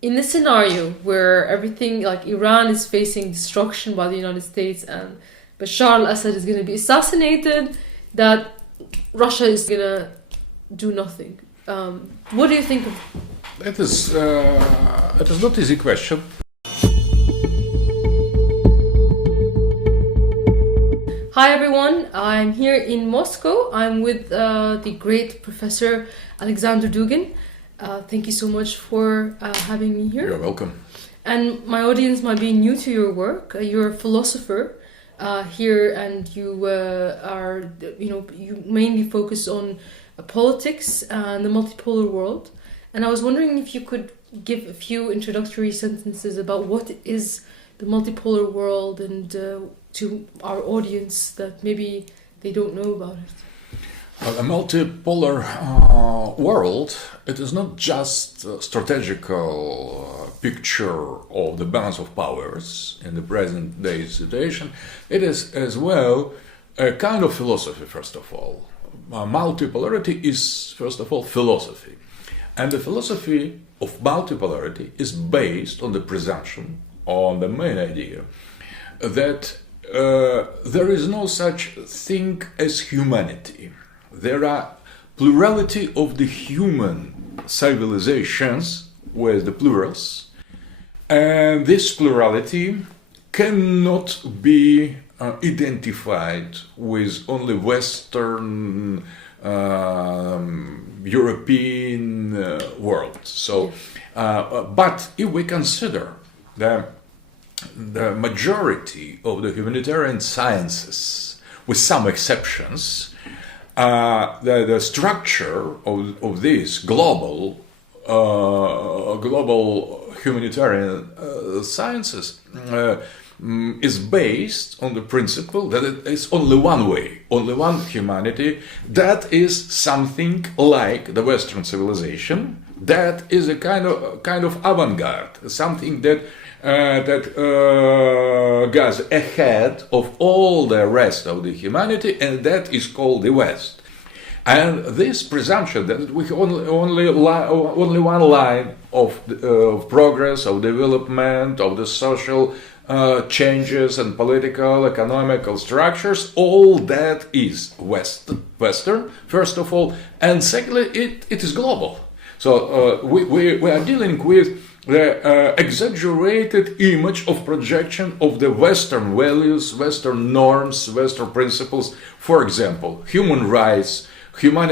in this scenario where everything, like Iran is facing destruction by the United States and Bashar al-Assad is going to be assassinated, that Russia is going to do nothing. What do you think of It is not easy question. Hi everyone, I'm here in Moscow. I'm with the great Professor Alexander Dugin. Thank you so much for having me here. You're welcome. And my audience might be new to your work. You're a philosopher here, and you you mainly focus on politics and the multipolar world. And I was wondering if you could give a few introductory sentences about what is the multipolar world and to our audience that maybe they don't know about it. A multipolar world, it is not just a strategical picture of the balance of powers in the present day situation. It is as well a kind of philosophy, first of all. Multipolarity is, first of all, philosophy. And the philosophy of multipolarity is based on the presumption, on the main idea, that there is no such thing as humanity. There are plurality of the human civilizations with the plurals, and this plurality cannot be identified with only Western European world. So, but if we consider the majority of the humanitarian sciences, with some exceptions, the structure of these global humanitarian sciences is based on the principle that it is only one way, only one humanity. That is something like the Western civilization. That is a kind of avant-garde, something that goes ahead of all the rest of the humanity, and that is called the West. And this presumption that we only one line of progress, of development, of the social changes and political, economical structures, all that is Western, first of all, and secondly, it is global. So we are dealing with the exaggerated image of projection of the Western values, Western norms, Western principles. For example, human rights, human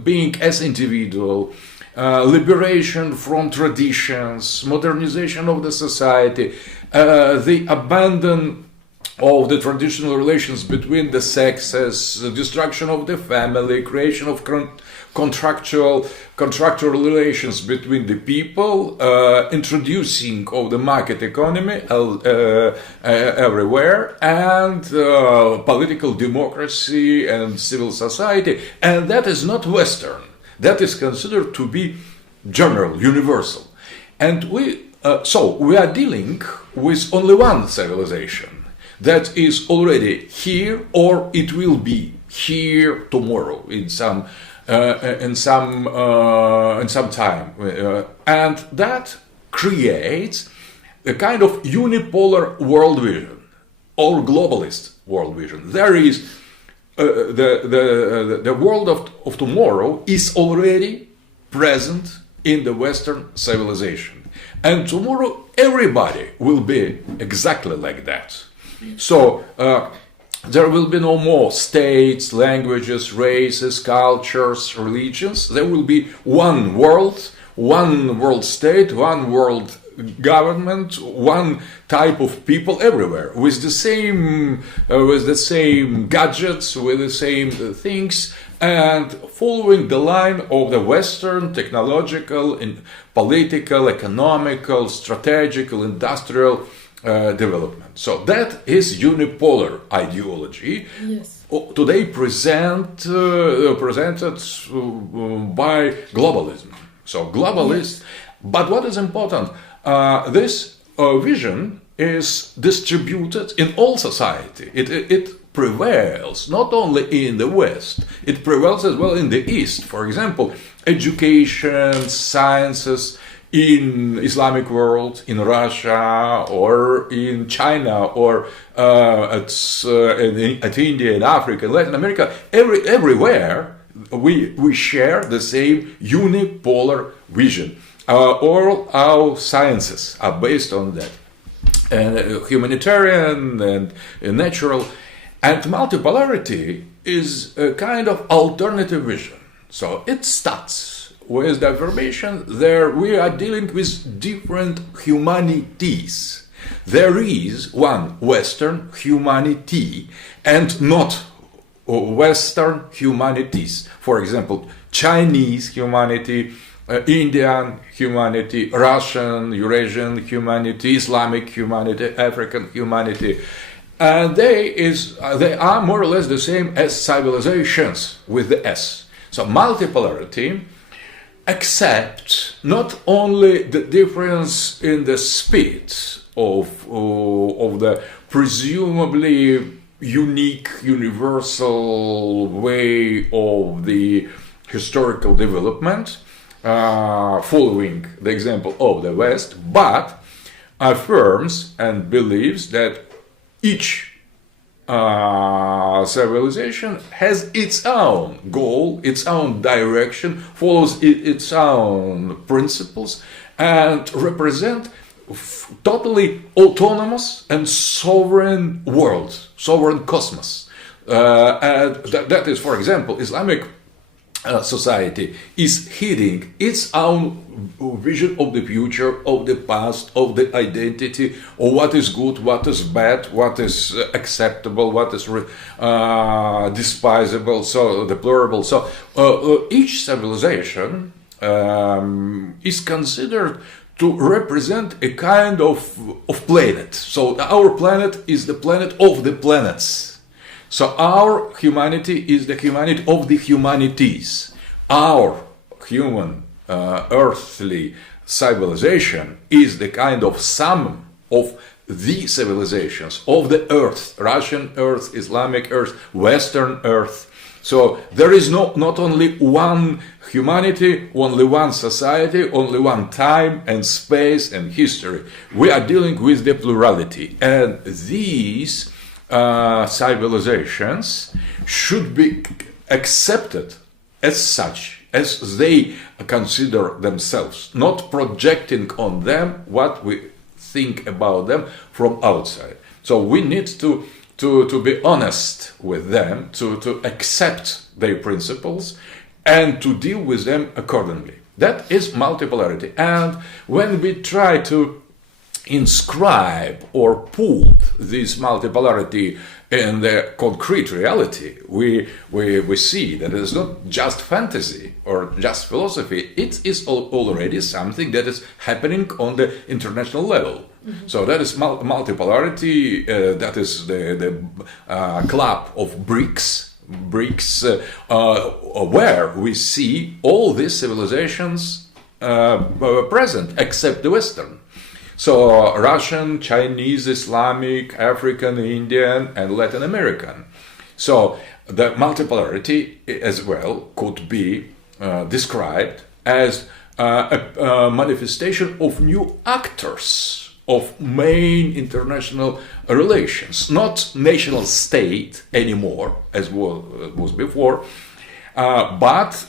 being as individual, liberation from traditions, modernization of the society, the abandon of the traditional relations between the sexes, the destruction of the family, creation of contractual relations between the people, introducing of the market economy everywhere, and political democracy and civil society. And that is not Western. That is considered to be general, universal. And we are dealing with only one civilization that is already here, or it will be here tomorrow in some time, and that creates a kind of unipolar world vision or globalist world vision. There is the world of tomorrow is already present in the Western civilization, and tomorrow everybody will be exactly like that. So there will be no more states, languages, races, cultures, religions. There will be one world state, one world government, one type of people everywhere, with the same gadgets, with the same things, and following the line of the Western technological, political, economical, strategical, industrial development. So that is unipolar ideology. Yes. Today presented by globalism. So globalist. Yes. But what is important? This vision is distributed in all society. It prevails not only in the West. It prevails as well in the East. For example, education, sciences in Islamic world, in Russia, or in China, or at India, in Africa, in Latin America, everywhere we share the same unipolar vision. All our sciences are based on that, and humanitarian and natural, and multipolarity is a kind of alternative vision. So it starts with the affirmation there we are dealing with different humanities. There is one Western humanity and not Western humanities. For example, Chinese humanity, Indian humanity, Russian, Eurasian humanity, Islamic humanity, African humanity. And they are more or less the same as civilizations with the S. So multipolarity accepts not only the difference in the speed of the presumably unique, universal way of the historical development, following the example of the West, but affirms and believes that each civilization has its own goal, its own direction, follows its own principles, and represent totally autonomous and sovereign world, sovereign cosmos. And that is, for example, Islamic society is hitting its own vision of the future, of the past, of the identity, of what is good, what is bad, what is acceptable, what is despisable, so deplorable. So each civilization is considered to represent a kind of planet. So our planet is the planet of the planets. So our humanity is the humanity of the humanities. Our human earthly civilization is the kind of sum of the civilizations of the earth, Russian earth, Islamic earth, Western earth. So there is not only one humanity, only one society, only one time and space and history. We are dealing with the plurality, and these civilizations should be accepted as such, as they consider themselves, not projecting on them what we think about them from outside. So we need to be honest with them, to accept their principles and to deal with them accordingly. That is multipolarity. And when we try to inscribe or put this multipolarity in the concrete reality, we see that it is not just fantasy or just philosophy, it is already something that is happening on the international level. Mm-hmm. So that is multipolarity, that is the club of BRICS, where we see all these civilizations present except the Western. So Russian, Chinese, Islamic, African, Indian, and Latin American. So the multipolarity as well could be described as a manifestation of new actors of main international relations, not national state anymore as was before. But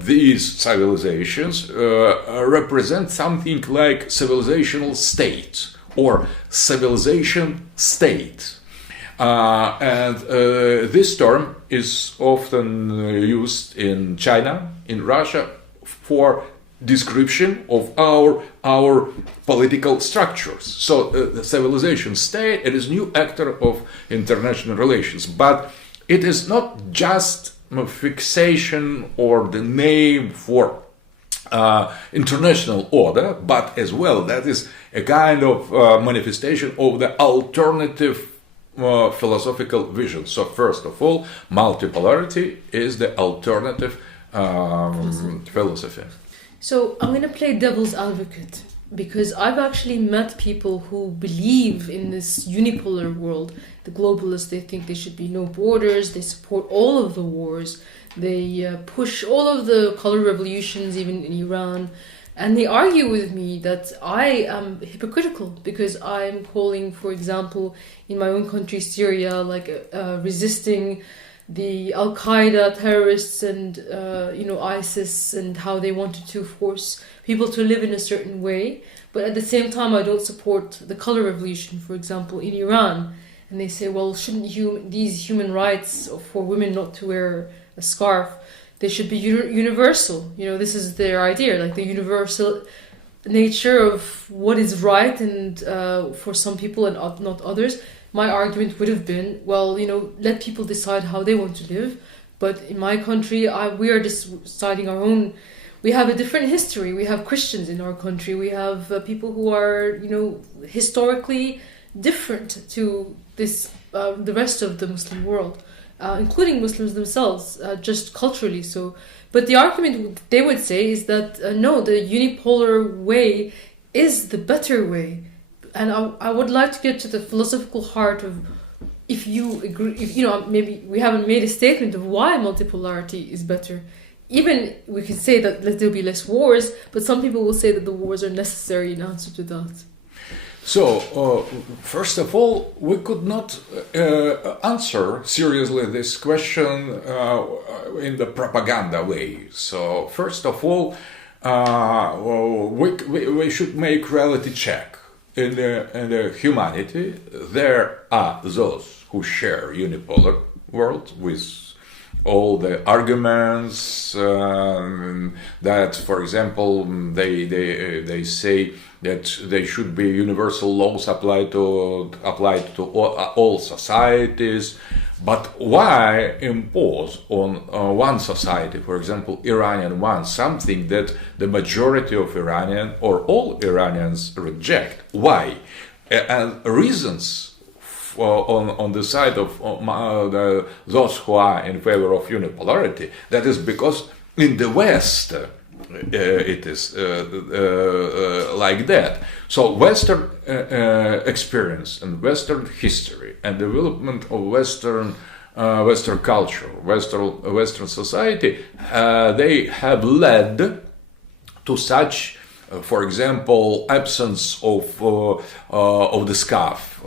these civilizations represent something like civilizational state or civilization state. And this term is often used in China, in Russia, for description of our political structures. So the civilization state, it is new actor of international relations, but it is not just fixation or the name for international order, but as well that is a kind of manifestation of the alternative philosophical vision. So first of all, multipolarity is the alternative philosophy. So I'm going to play devil's advocate, because I've actually met people who believe in this unipolar world. The globalists, they think there should be no borders, they support all of the wars, They push all of the color revolutions, even in Iran. And they argue with me that I am hypocritical because I'm calling, for example, in my own country, Syria, like resisting the Al-Qaeda terrorists and ISIS and how they wanted to force people to live in a certain way. But at the same time, I don't support the color revolution, for example, in Iran. And they say, well, shouldn't these human rights for women not to wear a scarf, they should be universal. This is their idea, like the universal nature of what is right and for some people and not others. My argument would have been, well, let people decide how they want to live. But in my country, we are deciding our own. We have a different history. We have Christians in our country. We have people who are, historically different to the rest of the Muslim world. Including Muslims themselves, just culturally so. But the argument they would say is that no, the unipolar way is the better way. And I would like to get to the philosophical heart of, if you agree, maybe we haven't made a statement of why multipolarity is better. Even we could say that there'll be less wars, but some people will say that the wars are necessary in answer to that. So, first of all, we could not answer seriously this question in the propaganda way. So, first of all, we should make reality check. In the humanity, there are those who share unipolar world with all the arguments that, for example, they say that there should be universal laws applied to all societies. But why impose on one society, for example, Iranian one, something that the majority of Iranian or all Iranians reject? Why? And reasons on the side of those who are in favor of unipolarity, that is because in the West it is like that. So Western experience and Western history and development of Western culture, Western society, they have led to such, for example, absence of the scarf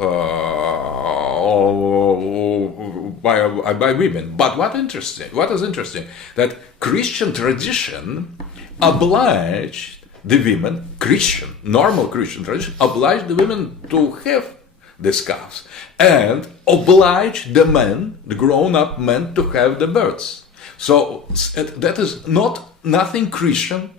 by women. But what is interesting, that Christian tradition obliged the women, normal Christian tradition, obliged the women to have the scarves and obliged the men, the grown-up men, to have the birds. So that is nothing Christian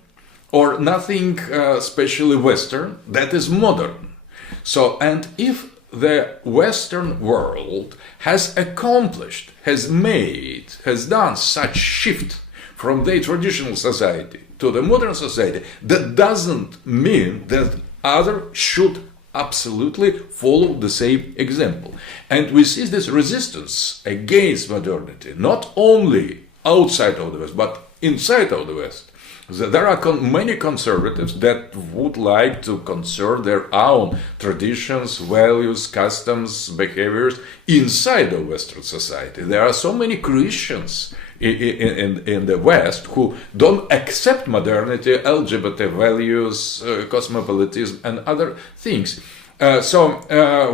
or nothing especially Western, that is modern. So, and if the Western world has accomplished, has done such shift from the traditional society to the modern society, that doesn't mean that others should absolutely follow the same example. And we see this resistance against modernity, not only outside of the West, but inside of the West. There are many conservatives that would like to conserve their own traditions, values, customs, behaviors inside of Western society. There are so many Christians in the West who don't accept modernity, LGBT values, cosmopolitanism, and other things. So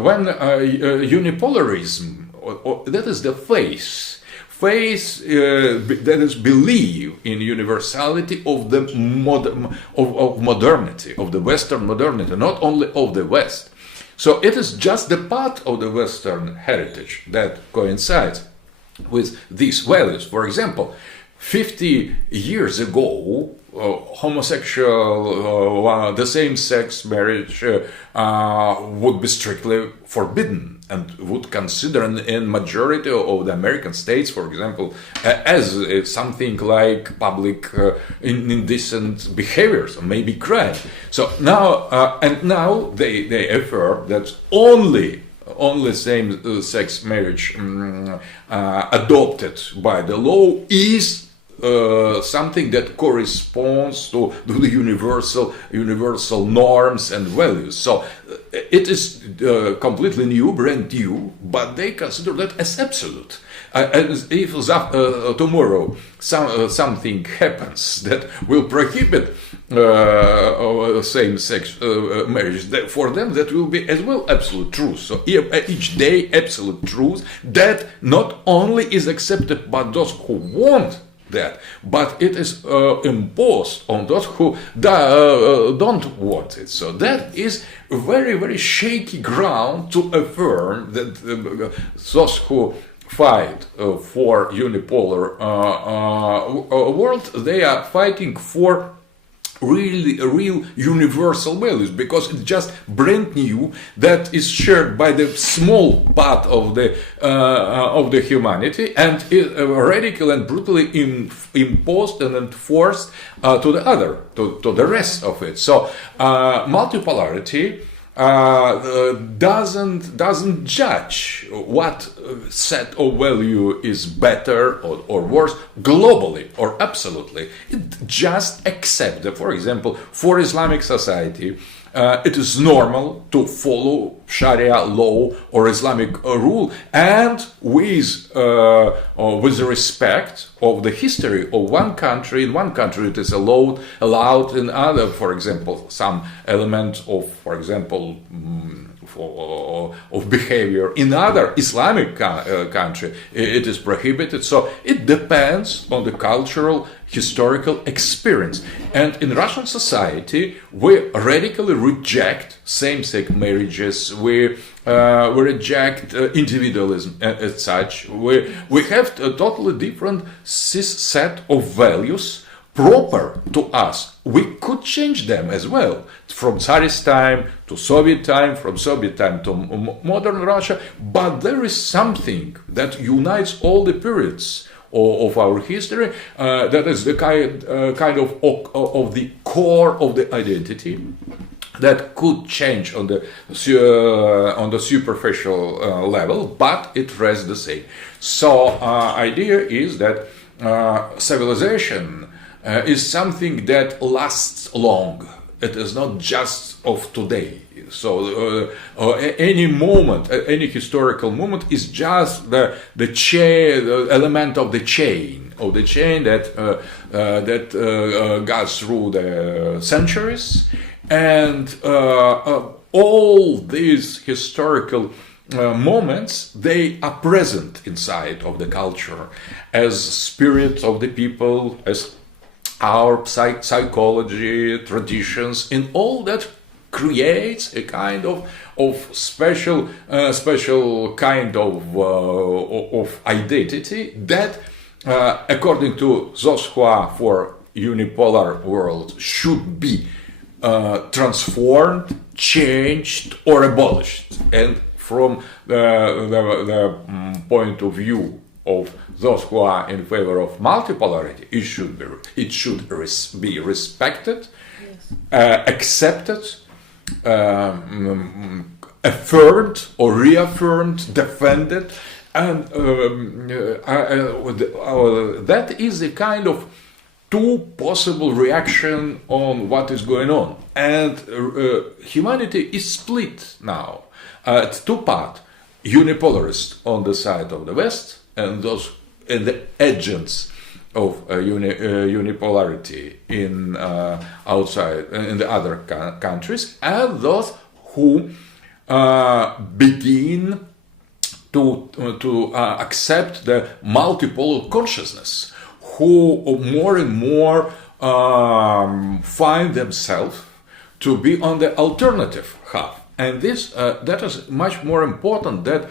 when unipolarism, that is the faith that is belief in universality of the modernity, of the Western modernity, not only of the West. So it is just the part of the Western heritage that coincides with these values. For example, 50 years ago, homosexual, the same-sex marriage would be strictly forbidden and would consider in majority of the American states, for example, as something like public indecent behaviors, or maybe crime. So now, now they affirm that only same-sex marriage adopted by the law is something that corresponds to the universal norms and values. So it is completely new, brand new, but they consider that as absolute. And if tomorrow something happens that will prohibit same-sex marriage, for them that will be as well absolute truth. So each day absolute truth that not only is accepted by those who want that, but it is imposed on those who don't want it. So that is very, very shaky ground to affirm that those who fight for unipolar world, they are fighting for real universal values, because it's just brand new that is shared by the small part of the humanity, and is radically and brutally imposed and enforced to the rest of it. So multipolarity doesn't judge what set of value is better or worse globally or absolutely. It just accepts that, for example, for Islamic society, it is normal to follow Sharia law or Islamic rule, and with respect of the history of one country. In one country it is allowed in other, for example, some element of, for example, of behavior in other Islamic country it is prohibited. So it depends on the cultural historical experience. And in Russian society we radically reject same-sex marriages, we reject individualism as such. We have a totally different set of values proper to us. We could change them as well, from Tsarist time to Soviet time, from Soviet time to modern Russia, but there is something that unites all the periods of our history, that is the kind of the core of the identity that could change on the superficial level, but it rests the same. So idea is that civilization is something that lasts long. It is not just of today. So any moment, any historical moment is just the chain, the element of the chain that goes through the centuries, and all these historical moments, they are present inside of the culture as spirit of the people, as our psychology, traditions, and all that creates a kind of special kind of identity that, according to those who are for unipolar world, should be transformed, changed, or abolished. And from the point of view of those who are in favor of multipolarity, it should be respected, yes, accepted, affirmed or reaffirmed, defended, and that is a kind of two possible reaction on what is going on. And humanity is split now at two parts: unipolarist on the side of the West, and those and the agents of unipolarity in outside in the other countries, and those who begin to accept the multipolar consciousness, who more and more find themselves to be on the alternative half. And this that is much more important that,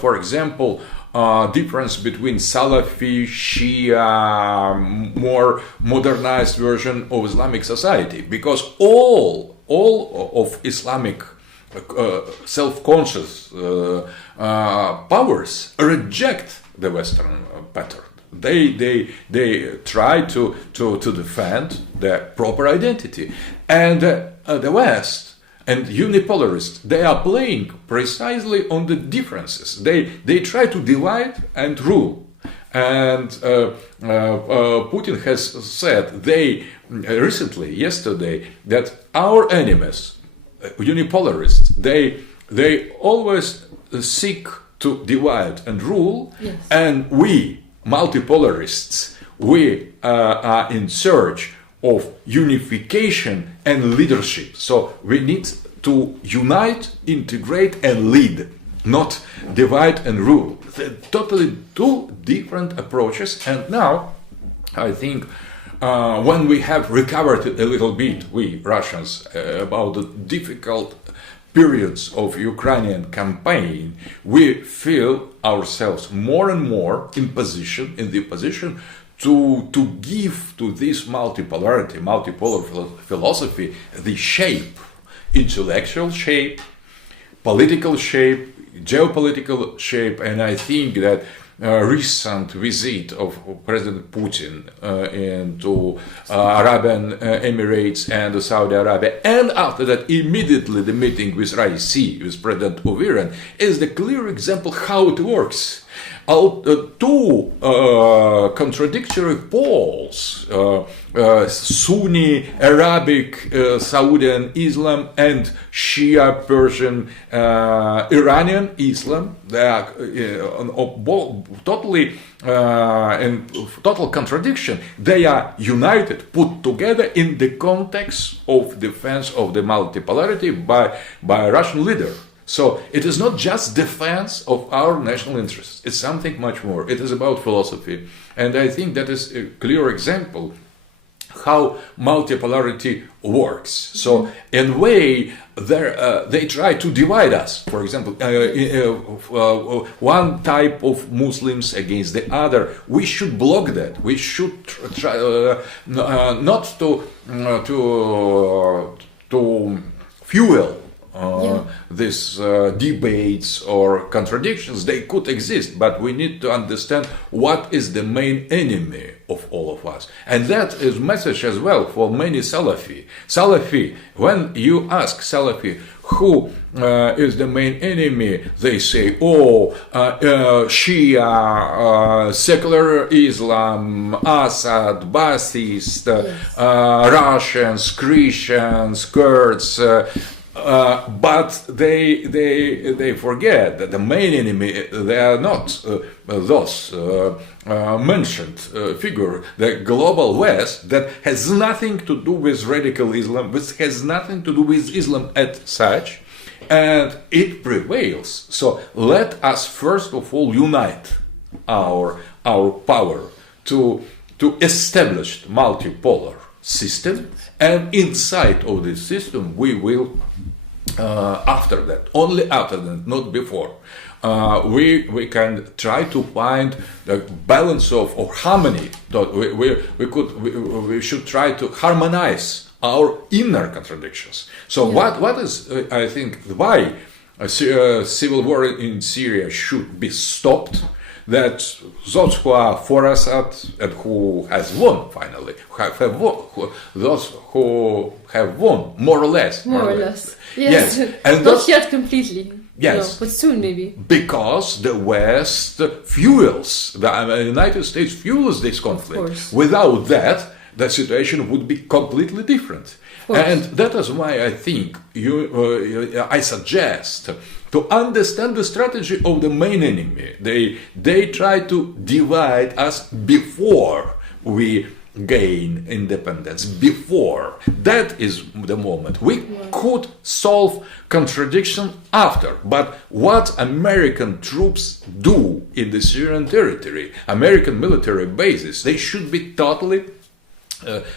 for example, difference between Salafi, Shia, more modernized version of Islamic society, because all of Islamic self-conscious powers reject the Western pattern. They try to defend the proper identity, and the West and unipolarists, they are playing precisely on the differences. They try to divide and rule. And Putin has said recently, yesterday, that our enemies, unipolarists, they always seek to divide and rule, yes. And we, multipolarists, we are in search of unification and leadership. So we need to unite, integrate, and lead, not divide and rule. They're totally two different approaches. And now, I think, when we have recovered a little bit, we Russians, about the difficult periods of Ukrainian campaign, we feel ourselves more and more in the position to give to this multipolar philosophy the shape, intellectual shape, political shape, geopolitical shape. And I think that recent visit of President Putin into Arabian Emirates and Saudi Arabia, and after that immediately the meeting with Raisi, with President of Iran, is the clear example how it works. Two contradictory poles, Sunni Arabic Saudian Islam and Shia Persian Iranian Islam, they are totally in total contradiction. They are united, put together in the context of defense of the multipolarity by a Russian leader. So it is not just defense of our national interests. It's something much more. It is about philosophy. And I think that is a clear example how multipolarity works. So in a way, they try to divide us. For example, one type of Muslims against the other. We should block that. We should try not to fuel these debates or contradictions. They could exist, but we need to understand what is the main enemy of all of us. And that is message as well for many Salafi. Salafi, when you ask Salafi who is the main enemy, they say, Shia, secular Islam, Assad, Ba'athist, Russians, Christians, Kurds, but they forget that the main enemy, they are not those mentioned figure, the global West, that has nothing to do with radical Islam, which has nothing to do with Islam as such, and it prevails. So let us first of all unite our power to establish multipolar system, and inside of this system we will after that, only after that, not before, we can try to find the balance of or harmony. We should try to harmonize our inner contradictions. So what is I think why a civil war in Syria should be stopped? That those who are for Assad and who has won finally, those who have won more or less. Yes. And not yet completely. Yes, but soon maybe. Because the West fuels, the United States fuels this conflict. Without that, the situation would be completely different. And that is why I think I suggest to understand the strategy of the main enemy. They try to divide us before we gain independence. Before that is the moment we could solve contradiction after. But what American troops do in the Syrian territory, American military bases, they should be totally.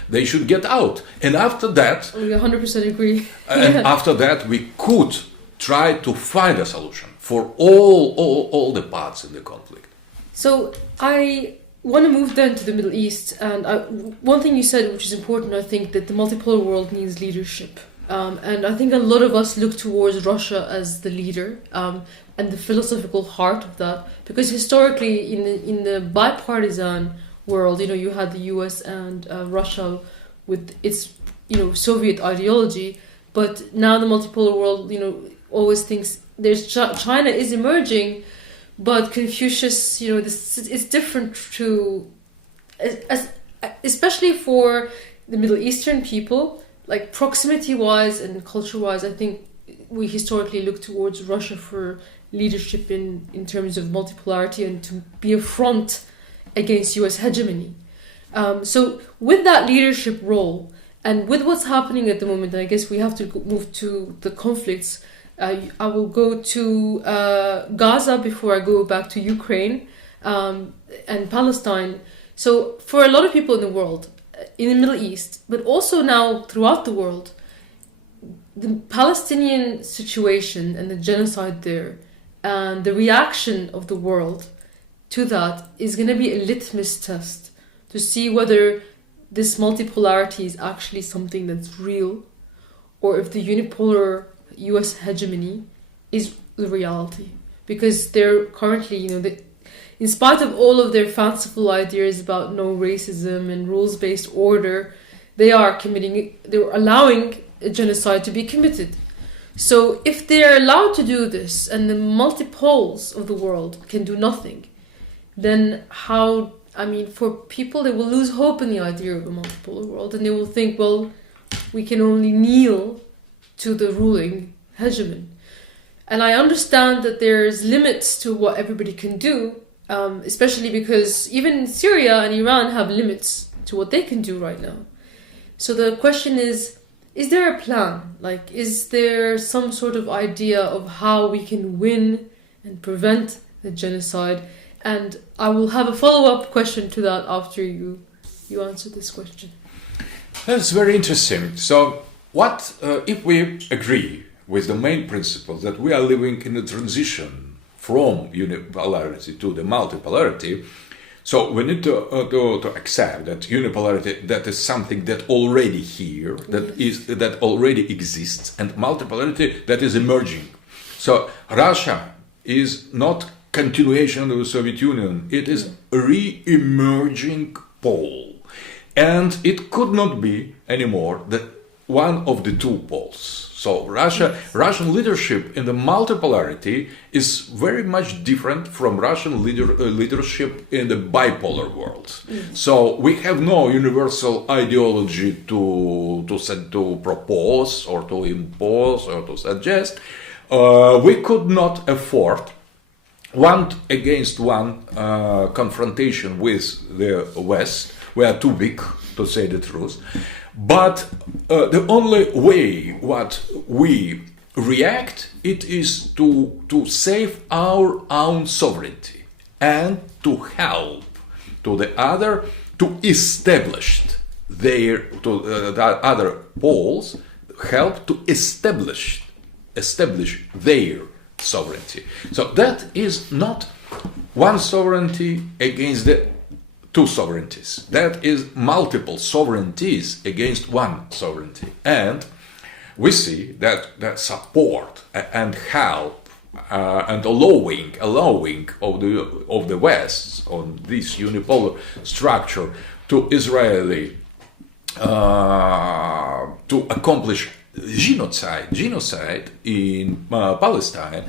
They should get out, and after that, we 100% agree. And after that, we could try to find a solution for all the parts in the conflict. So I want to move then to the Middle East, and one thing you said, which is important, I think, that the multipolar world needs leadership, and I think a lot of us look towards Russia as the leader and the philosophical heart of that, because historically in the bipartisan world, you had the US and Russia with its Soviet ideology, but now the multipolar world always thinks China is emerging, but Confucius, it's different to, especially for the Middle Eastern people, like proximity-wise and culture-wise. I think we historically look towards Russia for leadership in terms of multipolarity and to be a front against US hegemony. So with that leadership role and with what's happening at the moment, and I guess we have to move to the conflicts. I will go to Gaza before I go back to Ukraine and Palestine. So for a lot of people in the world, in the Middle East, but also now throughout the world, the Palestinian situation and the genocide there and the reaction of the world to that is going to be a litmus test to see whether this multipolarity is actually something that's real, or if the unipolar US hegemony is the reality. Because they're currently, in spite of all of their fanciful ideas about no racism and rules-based order, they're allowing a genocide to be committed. So if they're allowed to do this and the multipoles of the world can do nothing, then for people, they will lose hope in the idea of a multipolar world, and they will think, well, we can only kneel to the ruling hegemon. And I understand that there's limits to what everybody can do, especially because even Syria and Iran have limits to what they can do right now. So the question is there a plan? Like, is there some sort of idea of how we can win and prevent the genocide? And I will have a follow-up question to that after you answer this question. That's very interesting. So what if we agree with the main principle that we are living in a transition from unipolarity to the multipolarity? So we need to accept that unipolarity, that is something that already here, that already exists, and multipolarity that is emerging. So Russia is not continuation of the Soviet Union; it is a re-emerging pole, and it could not be anymore one of the two poles. So Russian leadership in the multipolarity is very much different from Russian leadership in the bipolar world. So we have no universal ideology to propose or to impose or to suggest. We could not afford one against one confrontation with the West. We are too big, to say the truth. But the only way what we react, it is to save our own sovereignty and to help to the other to establish the other poles, help to establish their sovereignty. So that is not one sovereignty against the two sovereignties. That is multiple sovereignties against one sovereignty. And we see that support and help and allowing of the West on this unipolar structure to Israeli to accomplish genocide in Palestine.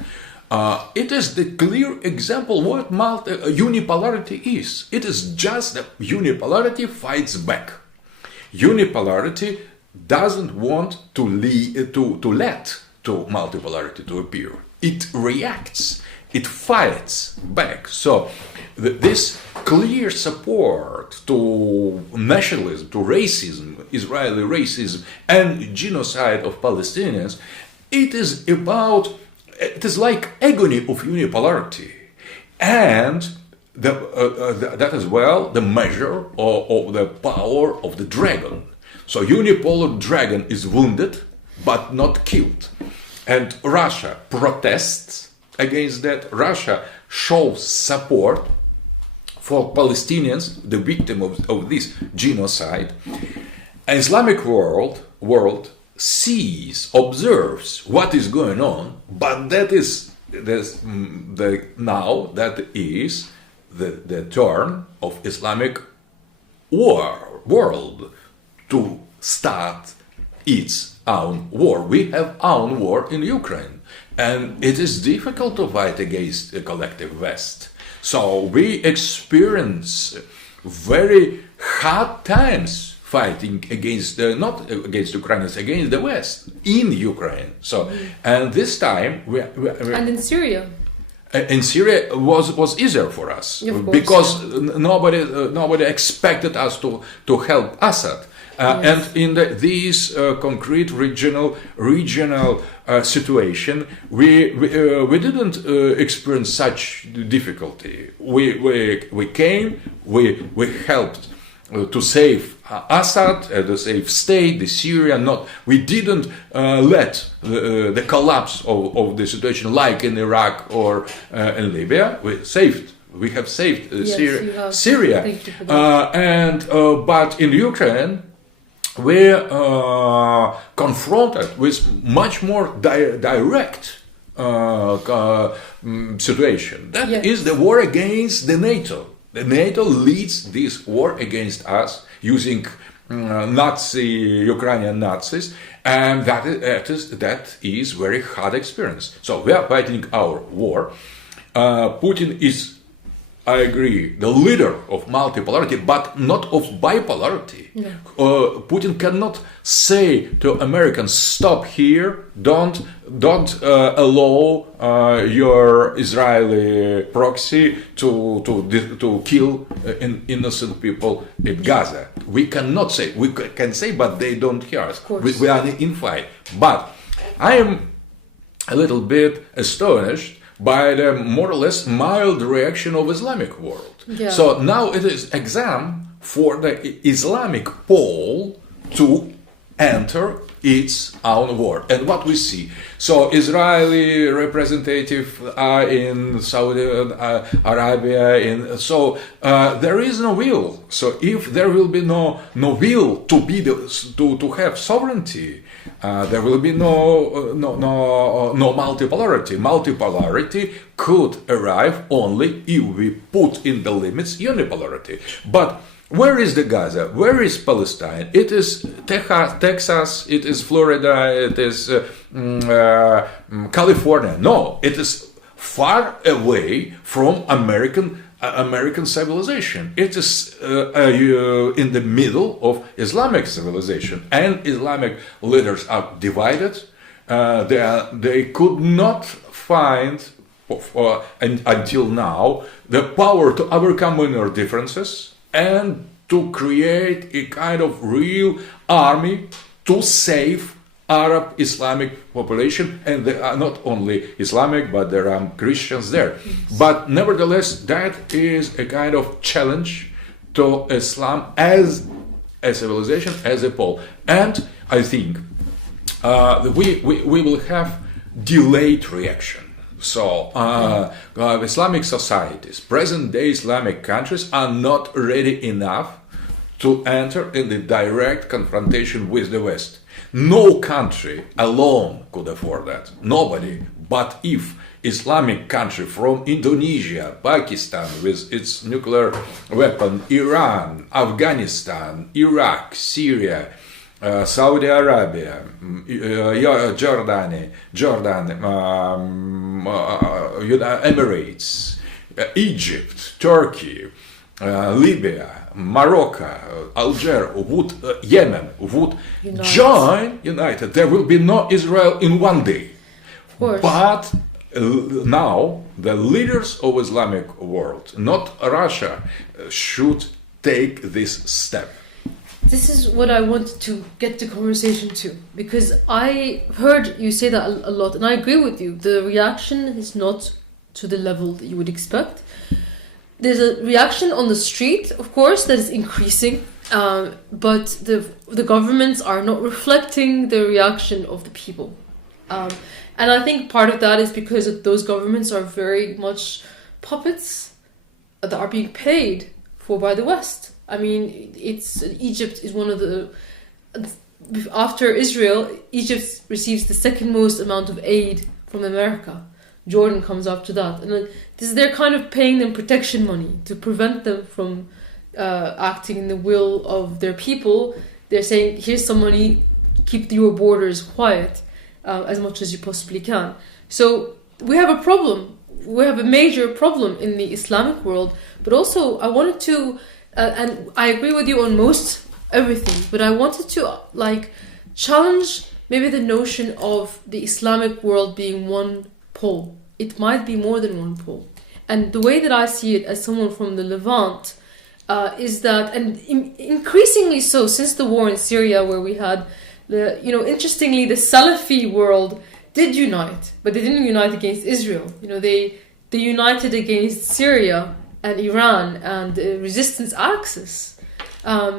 It is the clear example what unipolarity is. It is just that unipolarity fights back. Unipolarity doesn't want to let multipolarity to appear. It reacts. It fights back. So this clear support to nationalism, to racism, Israeli racism, and genocide of Palestinians, it is like agony of unipolarity, and that is the measure of the power of the dragon. So unipolar dragon is wounded but not killed, and Russia protests against that. Russia shows support for Palestinians, the victim of this genocide. Islamic world observes what is going on, but that is the turn of Islamic world to start its own war. We have own war in Ukraine, And it is difficult to fight against the collective West. So we experience very hard times fighting against, not against Ukrainians, against the West in Ukraine. So, and this time and in Syria. In Syria was easier for us, because nobody expected us to help Assad. And in these concrete regional situation, we didn't experience such difficulty. We came, we helped to save Assad, the safe state, the Syria. We didn't let the collapse of the situation like in Iraq or in Libya. We have saved Syria. But in Ukraine, we're confronted with much more direct situation. That is the war against the NATO. The NATO leads this war against us using Ukrainian Nazis, and that is very hard experience. So we are fighting our war. Putin is, I agree, the leader of multipolarity, but not of bipolarity. No. Putin cannot say to Americans, "Stop here! Don't allow your Israeli proxy to kill innocent people in Gaza." We cannot say. We can say, but they don't hear us. We are in fight. But I am a little bit astonished by the more or less mild reaction of Islamic world. Yeah. So now it is exam for the Islamic pole to enter its own war. And what we see. So Israeli representative in Saudi Arabia, there is no will. So if there will be no will to have sovereignty, there will be no multipolarity. Multipolarity could arrive only if we put in the limits unipolarity. But where is the Gaza? Where is Palestine? It is Texas, it is Florida, it is California. No, it is far away from American civilization. It is in the middle of Islamic civilization, and Islamic leaders are divided. They could not find, until now, the power to overcome their differences and to create a kind of real army to save Arab Islamic population. And they are not only Islamic, but there are Christians there. But nevertheless, that is a kind of challenge to Islam as a civilization, as a pole. And I think we will have delayed reaction. So Islamic societies, present-day Islamic countries, are not ready enough to enter in the direct confrontation with the West. No country alone could afford that. Nobody. But if Islamic country from Indonesia, Pakistan with its nuclear weapon, Iran, Afghanistan, Iraq, Syria, Saudi Arabia, Jordan, Emirates, Egypt, Turkey, Libya, Morocco, Algeria, Yemen would join United. There will be no Israel in one day. Of course. But now the leaders of Islamic world, not Russia, should take this step. This is what I wanted to get the conversation to, because I heard you say that a lot, and I agree with you. The reaction is not to the level that you would expect. There's a reaction on the street, of course, that is increasing, but the governments are not reflecting the reaction of the people. And I think part of that is because those governments are very much puppets that are being paid for by the West. I mean, Egypt is one of the, after Israel, Egypt receives the second most amount of aid from America. Jordan comes after that. And they're kind of paying them protection money to prevent them from acting in the will of their people. They're saying, here's some money, keep your borders quiet. as much as you possibly can. So we have a problem. We have a major problem in the Islamic world. But also, I wanted to, and I agree with you on most everything, but I wanted to challenge maybe the notion of the Islamic world being one pole. It might be more than one pole. And the way that I see it as someone from the Levant is that, and increasingly so since the war in Syria, where we had interestingly, the Salafi world did unite, but they didn't unite against Israel. They united against Syria and Iran and the resistance axis.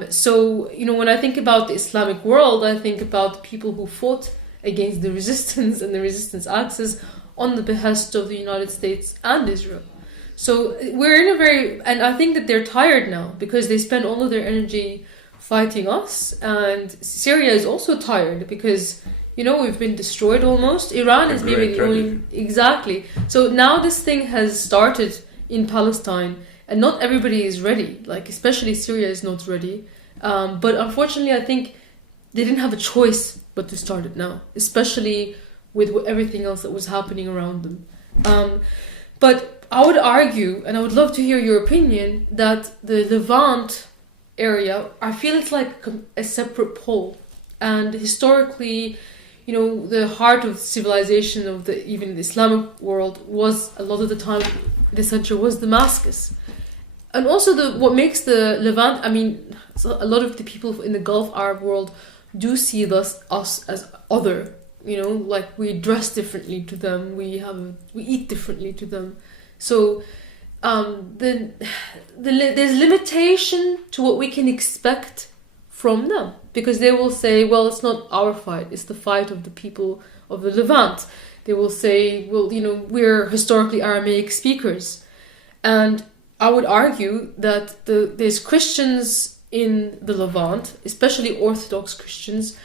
So when I think about the Islamic world, I think about people who fought against the resistance and the resistance axis on the behest of the United States and Israel. So we're in and I think that they're tired now because they spend all of their energy fighting us, and Syria is also tired because we've been destroyed almost. Iran is maybe the only exactly. So now this thing has started in Palestine, and not everybody is ready. Especially Syria is not ready. But unfortunately, I think they didn't have a choice but to start it now, especially with everything else that was happening around them. But I would argue, and I would love to hear your opinion, that the Levant area, I feel it's like a separate pole. And historically, the heart of civilization of even the Islamic world was, a lot of the time, the center was Damascus. And also what makes the Levant, a lot of the people in the Gulf Arab world do see us as other. We dress differently to them, we eat differently to them. So there's limitation to what we can expect from them, because they will say, well, it's not our fight, it's the fight of the people of the Levant. They will say, well, we're historically Aramaic speakers. And I would argue that there's Christians in the Levant, especially Orthodox Christians,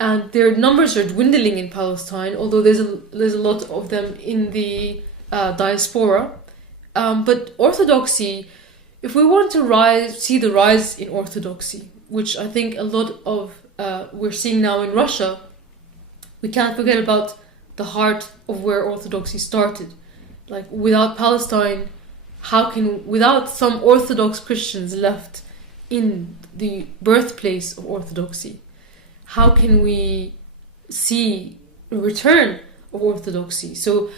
and their numbers are dwindling in Palestine, although there's a lot of them in the diaspora. But Orthodoxy, if we want to see the rise in Orthodoxy, which I think a lot of we're seeing now in Russia, we can't forget about the heart of where Orthodoxy started. Without Palestine, without some Orthodox Christians left in the birthplace of Orthodoxy, how can we see a return of Orthodoxy? So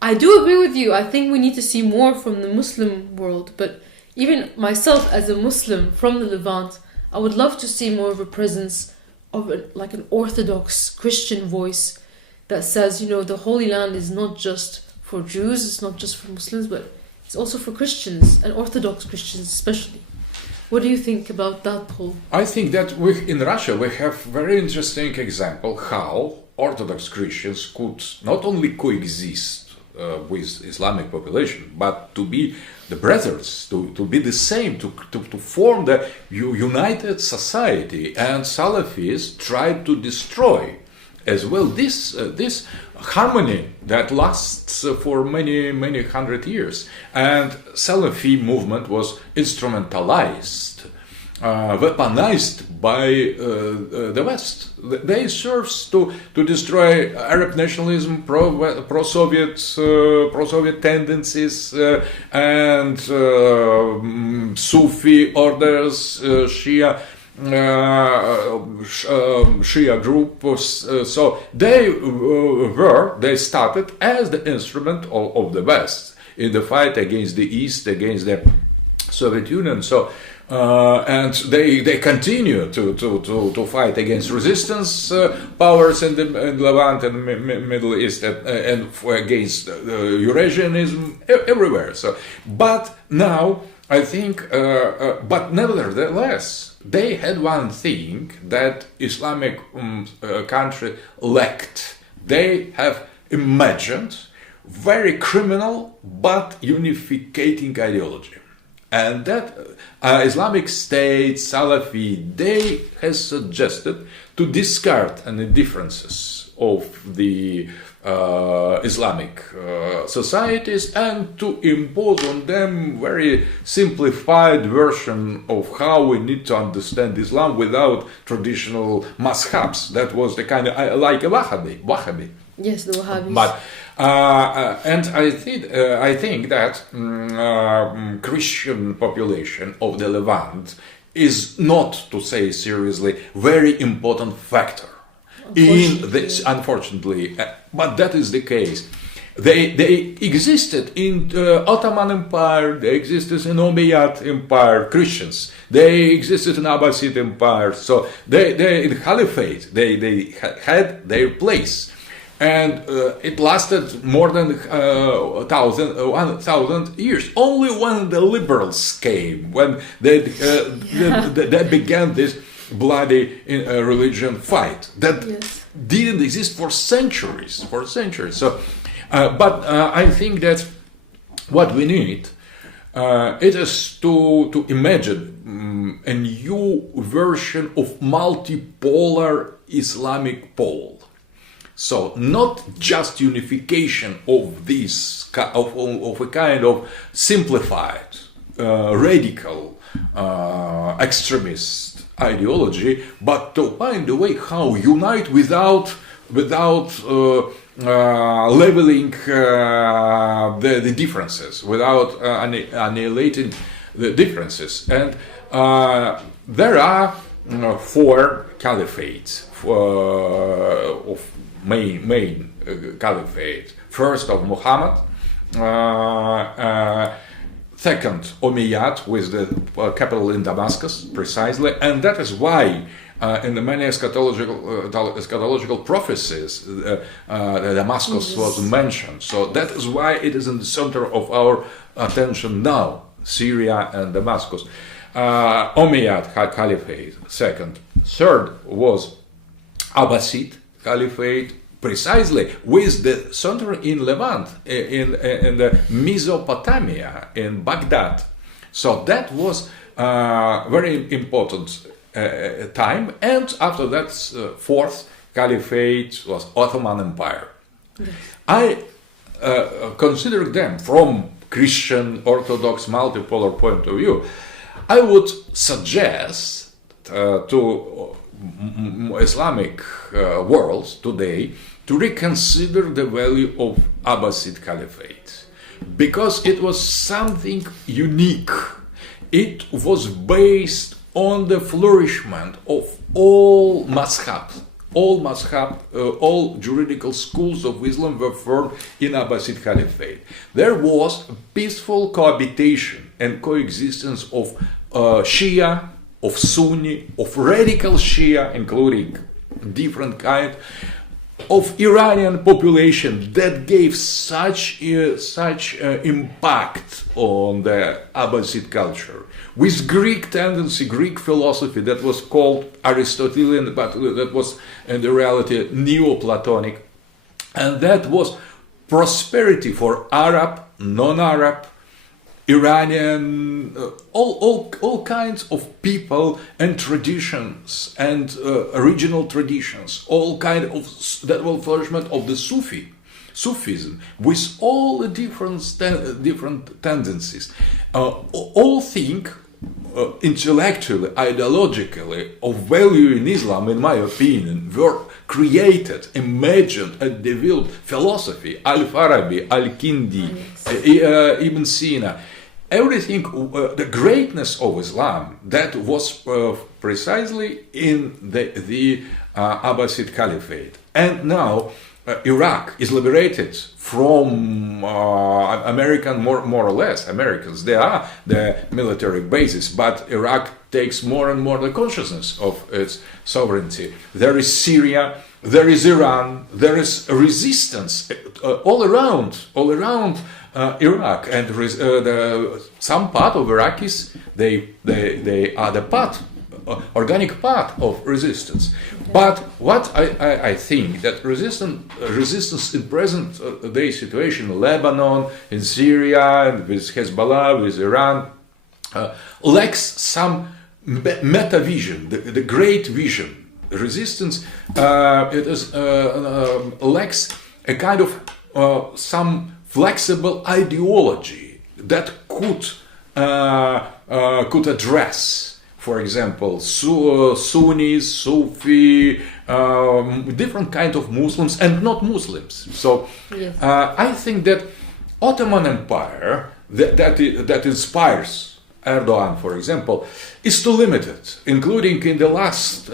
I do agree with you. I think we need to see more from the Muslim world. But even myself as a Muslim from the Levant, I would love to see more of a presence of an Orthodox Christian voice that says, the Holy Land is not just for Jews, it's not just for Muslims, but it's also for Christians, and Orthodox Christians especially. What do you think about that, Paul? I think that in Russia we have very interesting example how Orthodox Christians could not only coexist with Islamic population, but to be the brothers, to be the same, to form the united society. And Salafis tried to destroy as well this harmony that lasts for many hundred years. And Salafi movement was instrumentalized, weaponized by the West. They serves to destroy Arab nationalism, pro-Soviet tendencies, and Sufi orders, Shia group. So they started as the instrument of the West in the fight against the East, against the Soviet Union. So and they continue to fight against resistance powers in the Levant and Middle East, and against Eurasianism everywhere. So, but now I think, but nevertheless, they had one thing that Islamic country lacked. They have imagined very criminal but unificating ideology. And that Islamic State, Salafi, they have suggested to to discard any differences of the Islamic societies and to impose on them very simplified version of how we need to understand Islam without traditional mazhabs. That was the kind of like a Wahhabi. Yes, the Wahhabis. But and I think that Christian population of the Levant is not, to say seriously, very important factor in this, unfortunately, but that is the case. They existed in the Ottoman Empire, they existed in Umayyad Empire, Christians. They existed in Abbasid Empire. So they in Caliphate, they had their place. And it lasted more than 1,000 years. Only when the liberals came, when they began this bloody religion fight that didn't exist for centuries. So, but I think that what we need it is to imagine a new version of multipolar Islamic pole. So not just unification of this of a kind of simplified, radical, extremist ideology, but to find a way how unite without leveling the differences, without annihilating the differences. And there are 4 caliphates of main caliphate. First of Muhammad, second Umayyad with the capital in Damascus, precisely, and that is why in the many eschatological prophecies Damascus was mentioned. So that is why it is in the center of our attention now, Syria and Damascus. Umayyad Caliphate, second. Third was Abbasid Caliphate, precisely with the center in Levant, in the Mesopotamia, in Baghdad. So that was very important time. And after that, fourth Caliphate was Ottoman Empire. Yes. I consider them from Christian, Orthodox, multipolar point of view. I would suggest to Islamic world today to reconsider the value of Abbasid Caliphate, because it was something unique. It was based on the flourishment of all mazhabs. All juridical schools of Islam were formed in Abbasid Caliphate. There was a peaceful cohabitation and coexistence of Shia, of Sunni, of radical Shia, including different kind of Iranian population that gave such impact on the Abbasid culture, with Greek tendency, Greek philosophy that was called Aristotelian, but that was in the reality Neoplatonic, and that was prosperity for Arab, non-Arab, Iranian, all kinds of people and traditions and original traditions, all kind of that was flourishment of the Sufism, with all the different tendencies. All think intellectually, ideologically of value in Islam, in my opinion, were created, imagined, and developed philosophy, Al-Farabi, Al-Kindi, Ibn Sina. Everything, the greatness of Islam, that was precisely in the Abbasid Caliphate. And now Iraq is liberated from American, more or less, Americans. They are the military bases, but Iraq takes more and more the consciousness of its sovereignty. There is Syria, there is Iran, there is resistance all around Iraq, and some part of Iraqis they are the organic part of resistance. But what I think that resistance in present day situation in Lebanon, in Syria, and with Hezbollah, with Iran, lacks some meta vision, the great vision, resistance, it is lacks a kind of some flexible ideology that could address, for example, Sunnis, Sufi, different kind of Muslims and not Muslims. So Yes. I think that Ottoman Empire that inspires Erdogan, for example, is too limited, including in the last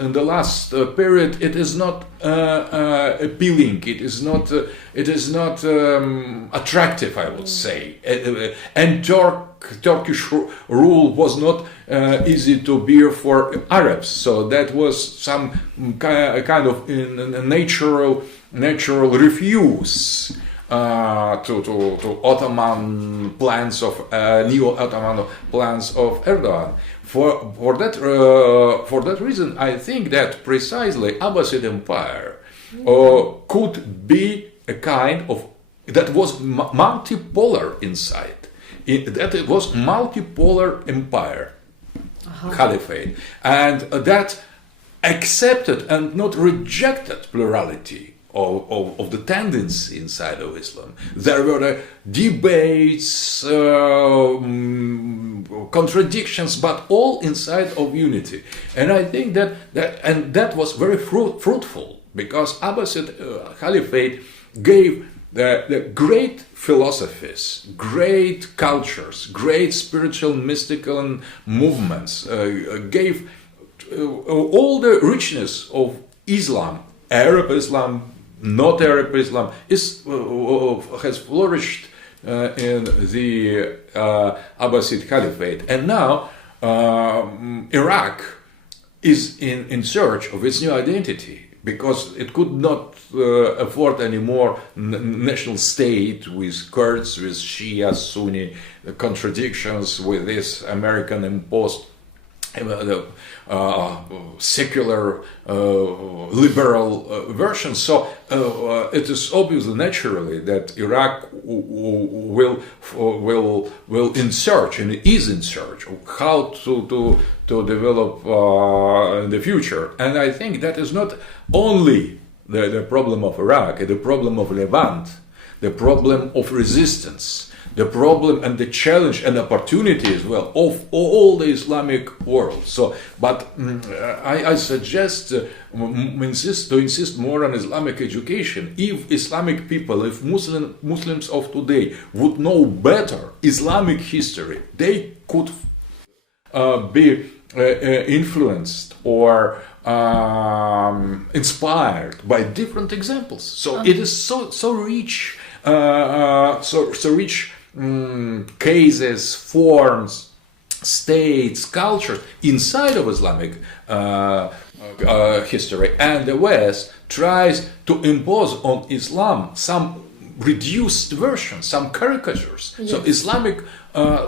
period. It is not appealing. It is not attractive, I would say. And Turkish rule was not easy to bear for Arabs. So that was some kind of natural refuse to Ottoman plans of neo-Ottoman plans of Erdogan. For that reason, I think that precisely Abbasid Empire could be a kind of that was multipolar inside. That it was multipolar empire, caliphate, and that accepted and not rejected plurality of the tendency inside of Islam. There were debates, contradictions, but all inside of unity. And I think that was very fruitful, because Abbasid Caliphate gave the great philosophies, great cultures, great spiritual, mystical movements, gave all the richness of Islam, Arab Islam, not Arab Islam, has flourished in the Abbasid Caliphate. And now Iraq is in search of its new identity, because it could not afford anymore national state with Kurds, with Shia, Sunni contradictions, with this American imposed secular liberal version. So it is obviously naturally that Iraq will in search, and is in search of how to develop in the future. And I think that is not only the problem of Iraq, the problem of Levant, the problem of resistance, the problem and the challenge and opportunity as well of all the Islamic world. So, but I suggest to insist more on Islamic education. If Islamic people, if Muslims of today would know better Islamic history, they could be influenced or inspired by different examples. So it is so rich, so rich. Cases, forms, states, cultures inside of Islamic history, and the West tries to impose on Islam some reduced versions, some caricatures. Yes. So Islamic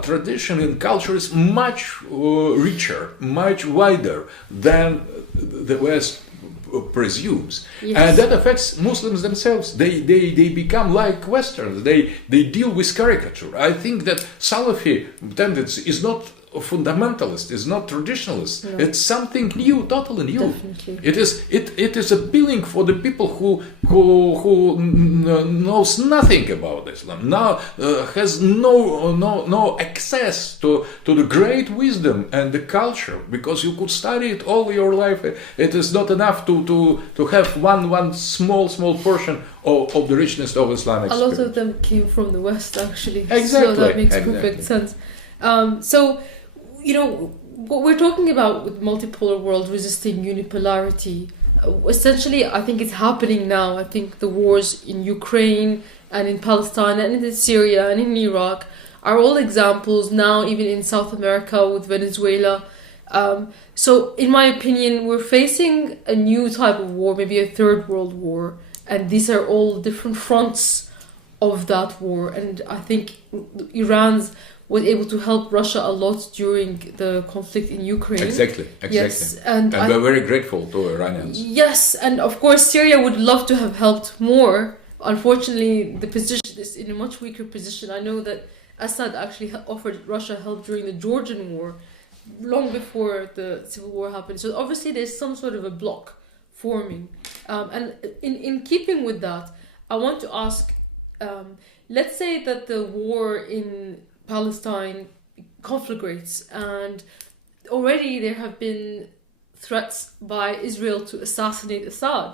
tradition and culture is much richer, much wider than the West presumes. Yes. And that affects Muslims themselves. They become like Westerns. They deal with caricature. I think that Salafi tendency is not fundamentalist, is not traditionalist. No. It's something new, totally new. Definitely. It is appealing for the people who knows nothing about Islam, now has no access to the great wisdom and the culture, because you could study it all your life. It is not enough to have one small portion of the richness of Islamic. A lot of them came from the West, actually. Exactly. So that makes perfect sense. So, you know, what we're talking about with multipolar world resisting unipolarity, essentially, I think it's happening now. I think the wars in Ukraine and in Palestine and in Syria and in Iraq are all examples now, even in South America with Venezuela. So, in my opinion, we're facing a new type of war, maybe a third world war. And these are all different fronts of that war. And I think Iran's was able to help Russia a lot during the conflict in Ukraine. Exactly. Yes, and we're very grateful to Iranians. Yes, and of course Syria would love to have helped more. Unfortunately, the position is in a much weaker position. I know that Assad actually offered Russia help during the Georgian war, long before the civil war happened. So obviously there's some sort of a block forming. And in keeping with that, I want to ask, let's say that the war in Palestine conflagrates, and already there have been threats by Israel to assassinate Assad.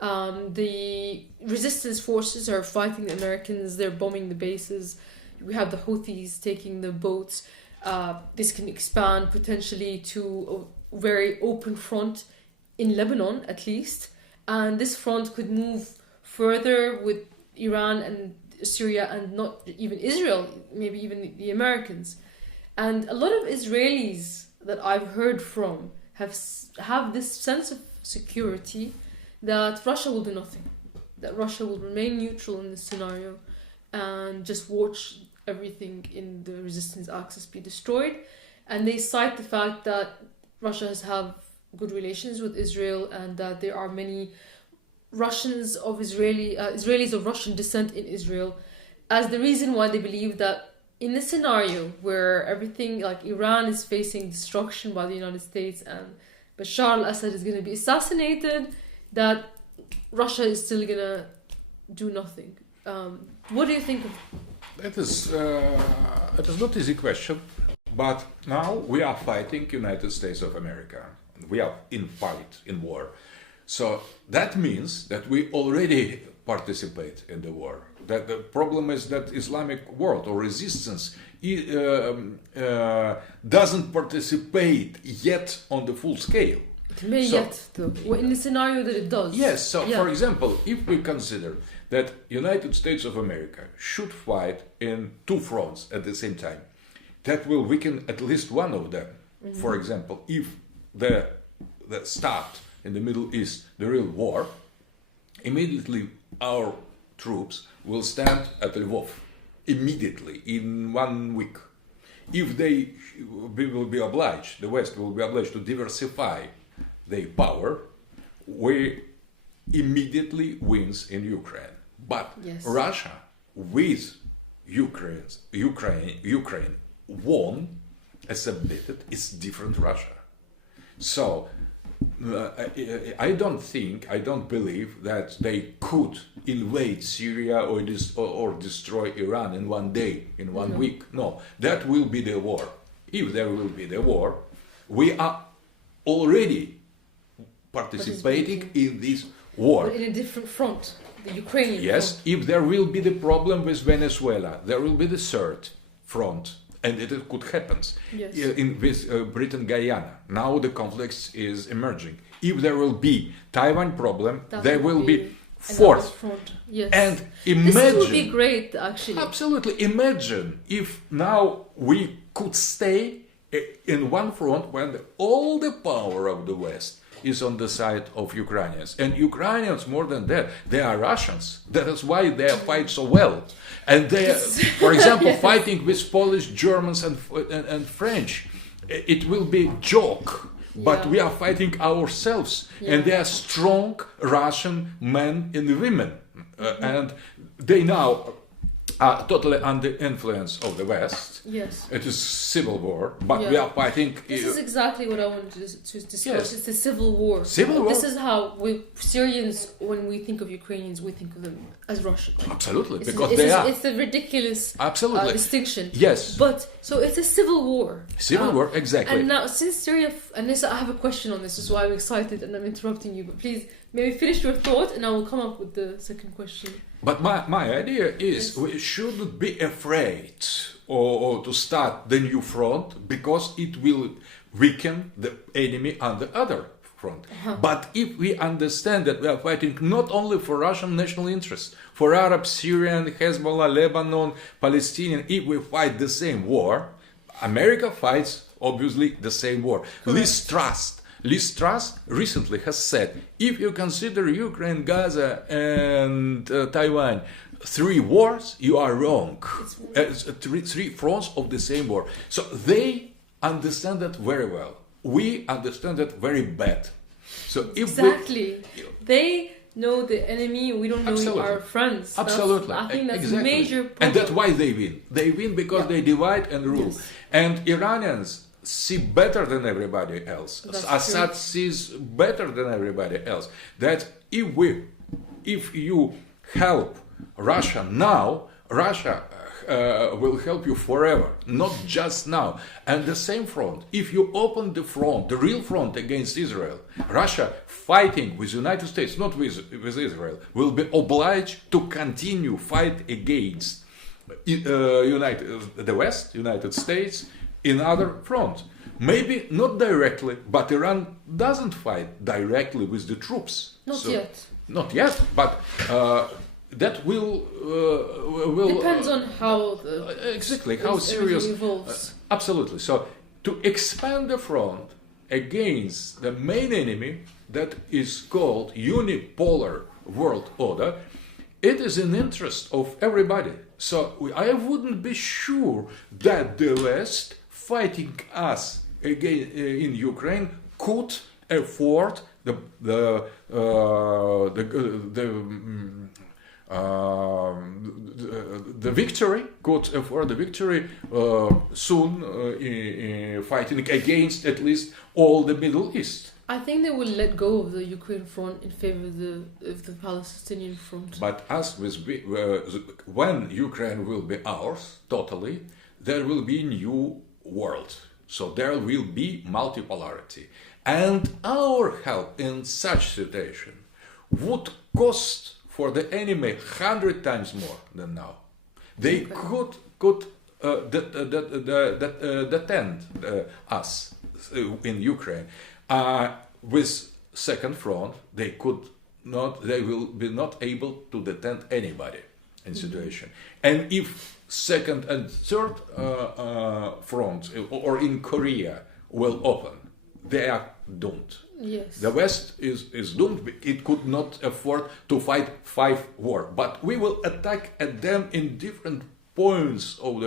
The resistance forces are fighting the Americans, they're bombing the bases. We have the Houthis taking the boats. This can expand potentially to a very open front in Lebanon, at least. And this front could move further with Iran and Syria, and not even Israel, maybe even the Americans. And a lot of Israelis that I've heard from have this sense of security that Russia will do nothing, that Russia will remain neutral in this scenario and just watch everything in the resistance axis be destroyed. And they cite the fact that Russia has had good relations with Israel, and that there are many Russians of Israelis of Russian descent in Israel, as the reason why they believe that in a scenario where everything, like Iran is facing destruction by the United States and Bashar al-Assad is going to be assassinated, that Russia is still going to do nothing. What do you think of It is not easy question, but now we are fighting United States of America. We are in fight, in war. So that means that we already participate in the war. That the problem is that Islamic world or resistance doesn't participate yet on the full scale. it? May yet, though. In the scenario that it does. Yes, so for example, if we consider that United States of America should fight in two fronts at the same time, that will weaken at least one of them. Mm-hmm. For example, if the start in the Middle East, the real war, immediately our troops will stand at Lvov, immediately, in 1 week. If we will be obliged, the West will be obliged to diversify their power, we immediately wins in Ukraine. But Russia, with Ukraine won, as submitted, it's different Russia. So I don't believe that they could invade Syria or destroy Iran in 1 day, in 1 week. No, that will be the war. If there will be the war, we are already participating in this war. But in a different front, the Ukrainian front. If there will be the problem with Venezuela, there will be the third front. And it could happen with Britain Guyana. Now the conflict is emerging. If there will be Taiwan problem, there will be fourth. Front. Yes. And imagine, this would be great, actually. Absolutely. Imagine if now we could stay in one front when all the power of the West is on the side of Ukrainians. And Ukrainians, more than that, they are Russians. That is why they fight so well. And they are, for example, fighting with Polish, Germans, and French. It will be a joke, but we are fighting ourselves. And they are strong Russian men and women. And they now are totally under influence of the West. Yes. It is civil war, but we are fighting. This is exactly what I wanted to discuss. Yes. It's a civil war. Civil war. This is how Syrians, when we think of Ukrainians, we think of them as Russian. Absolutely, because they are. It's a ridiculous distinction. Yes. But, so it's a civil war. Civil war, exactly. And now, since Syria, and this, I have a question on this, this is why I'm excited and I'm interrupting you, but please, maybe finish your thought and I will come up with the second question. But my idea is we shouldn't be afraid or to start the new front, because it will weaken the enemy on the other front. But if we understand that we are fighting not only for Russian national interests, for Arab, Syrian, Hezbollah, Lebanon, Palestinian, if we fight the same war, America fights obviously the same war. Liz Truss recently has said, if you consider Ukraine, Gaza, and Taiwan 3 wars, you are wrong. Three fronts of the same war. So they understand that very well. We understand that very bad. So if they know the enemy, we don't know our friends. Absolutely. I think that's a major problem. And that's why they win. They win because they divide and rule. Yes. And Iranians see better than everybody else. That's Assad true. sees better than everybody else. That if you help Russia now, Russia will help you forever, not just now. And the same front, if you open the front, the real front against Israel, Russia fighting with the United States, not with Israel, will be obliged to continue fight against the West, United States, in other fronts. Maybe not directly, but Iran doesn't fight directly with the troops. Not yet. Not yet, but that will Depends on how exactly how serious evolves. Absolutely. So to expand the front against the main enemy that is called unipolar world order, it is in interest of everybody. So I wouldn't be sure that the West fighting us again in Ukraine could afford the victory, could afford the victory soon in fighting against at least all the Middle East. I think they will let go of the Ukraine front in favor of the Palestinian front. But as with when Ukraine will be ours totally, there will be a new world. So there will be multipolarity, and our help in such situation would cost for the enemy 100 times more than now. They could detain us in Ukraine. With second front, they will be not able to detain anybody in situation. And if second and third front, or in Korea, will open, they are doomed. Yes. The West is doomed. It could not afford to fight 5 wars. But we will attack at them in different points of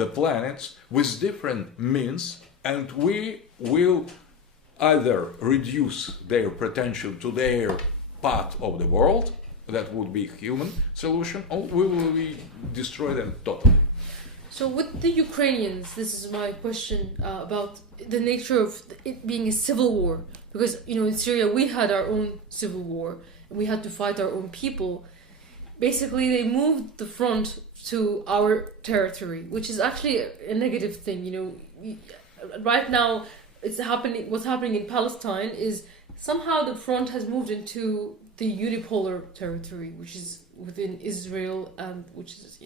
the planets with different means, and we will either reduce their pretension to their part of the world, that would be human solution, or we will destroy them totally. So with the Ukrainians, this is my question about the nature of it being a civil war. Because, in Syria, we had our own civil war, and we had to fight our own people. Basically, they moved the front to our territory, which is actually a negative thing. Right now, what's happening in Palestine is somehow the front has moved into the unipolar territory, which is within Israel, and which is,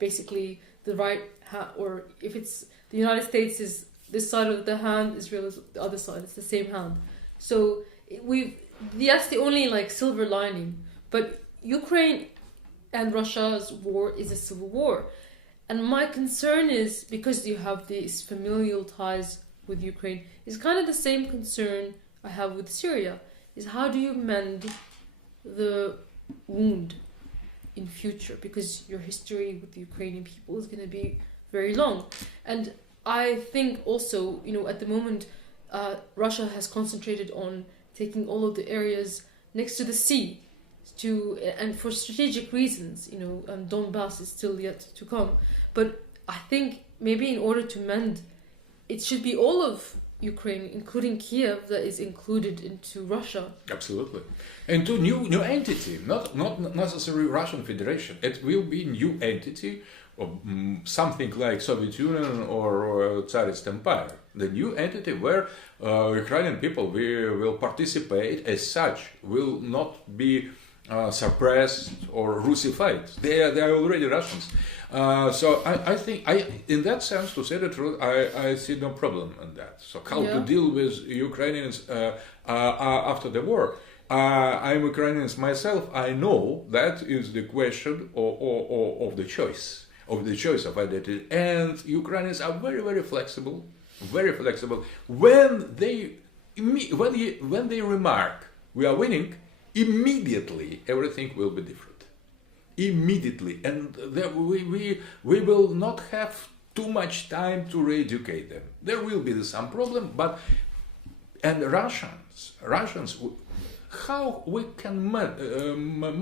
basically the right hand, or if it's the United States is this side of the hand, Israel is the other side, it's the same hand. So that's the only silver lining. But Ukraine and Russia's war is a civil war. And my concern is, because you have these familial ties with Ukraine, is kind of the same concern I have with Syria, is how do you mend the wound in future, because your history with the Ukrainian people is going to be very long. And I think also, at the moment, Russia has concentrated on taking all of the areas next to the sea, and for strategic reasons, and Donbass is still yet to come. But I think maybe in order to mend, it should be all of Ukraine, including Kiev, that is included into Russia. Absolutely. And to new entity, not necessarily Russian Federation. It will be new entity of something like Soviet Union or Tsarist Empire. The new entity where Ukrainian people will participate as such, will not be suppressed or Russified. They are already Russians. So I think, in that sense, to say the truth, I see no problem in that. So how to deal with Ukrainians after the war? I'm Ukrainian myself. I know that is the question of the choice of identity. And Ukrainians are very, very flexible, very flexible. When they remark we are winning, immediately everything will be different. Immediately, and we will not have too much time to re-educate them. There will be some problem, and Russians, how we can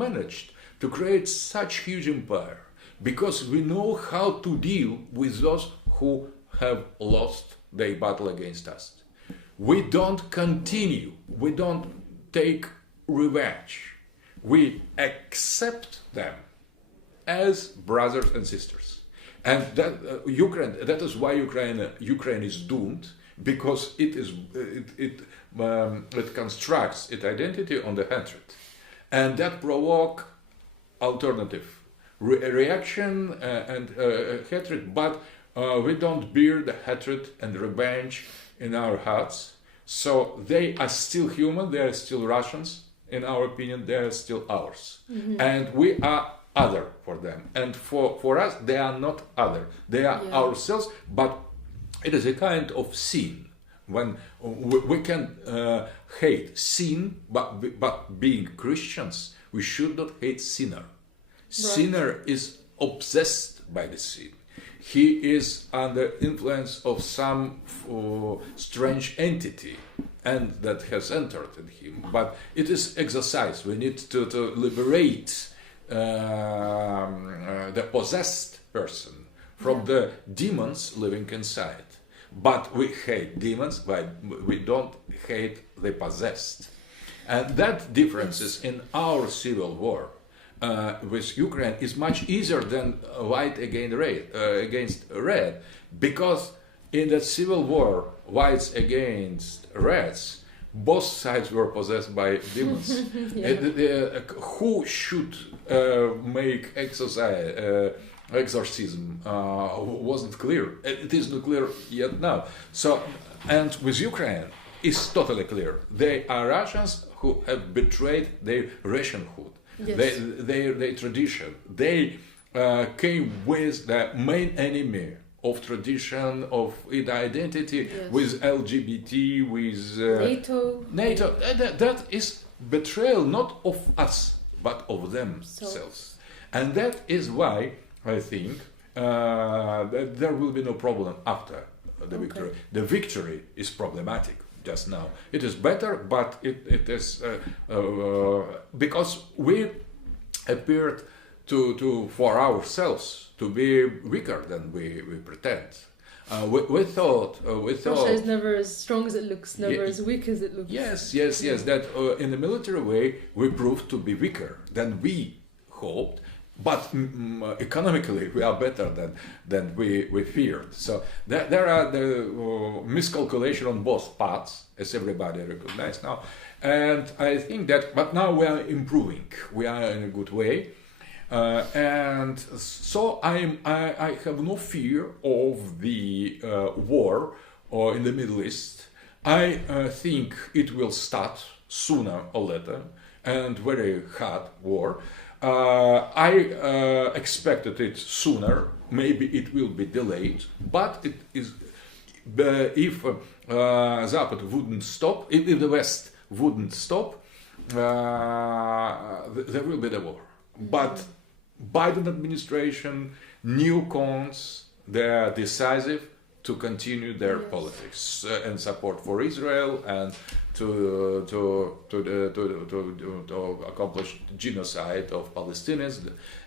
manage to create such huge empire? Because we know how to deal with those who have lost their battle against us. We don't continue. We don't take revenge. We accept them as brothers and sisters. And that that is why Ukraine is doomed, because it constructs its identity on the hatred, and that provoke alternative reaction and hatred. But we don't bear the hatred and revenge in our hearts. So they are still human. They are still Russians. In our opinion, they are still ours, and we are other for them. And for us, they are not other. They are ourselves. But it is a kind of sin when we can hate sin, but being Christians, we should not hate sinner. Sinner is obsessed by the sin. He is under influence of some strange entity, and that has entered in him. But it is exercise. We need to liberate the possessed person from the demons living inside. But we hate demons, but we don't hate the possessed. And that differences in our civil war with Ukraine is much easier than white against red, because in that civil war, whites against reds, both sides were possessed by demons. Who should make exorcism wasn't clear. It is not clear yet now. So, and with Ukraine, it's totally clear. They are Russians who have betrayed their Russianhood, their tradition. They came with the main enemy of tradition, of identity, with LGBT, with NATO. That is betrayal not of us, but of themselves. And that is why I think that there will be no problem after the victory. The victory is problematic just now. It is better, but it is because we appeared to for ourselves to be weaker than we pretend. We thought Russia is never as strong as it looks, never as weak as it looks. Yes. That in the military way we proved to be weaker than we hoped, but economically we are better than we feared. So there are the miscalculation on both parts, as everybody recognizes now. And I think that, but now we are improving. We are in a good way. And so I have no fear of the war in the Middle East. I think it will start sooner or later, and very hard war. I expected it sooner. Maybe it will be delayed, but it is. If Zapad wouldn't stop, if the West wouldn't stop, there will be the war. But Biden administration, new cons, they are decisive to continue their politics and support for Israel and to accomplish genocide of Palestinians.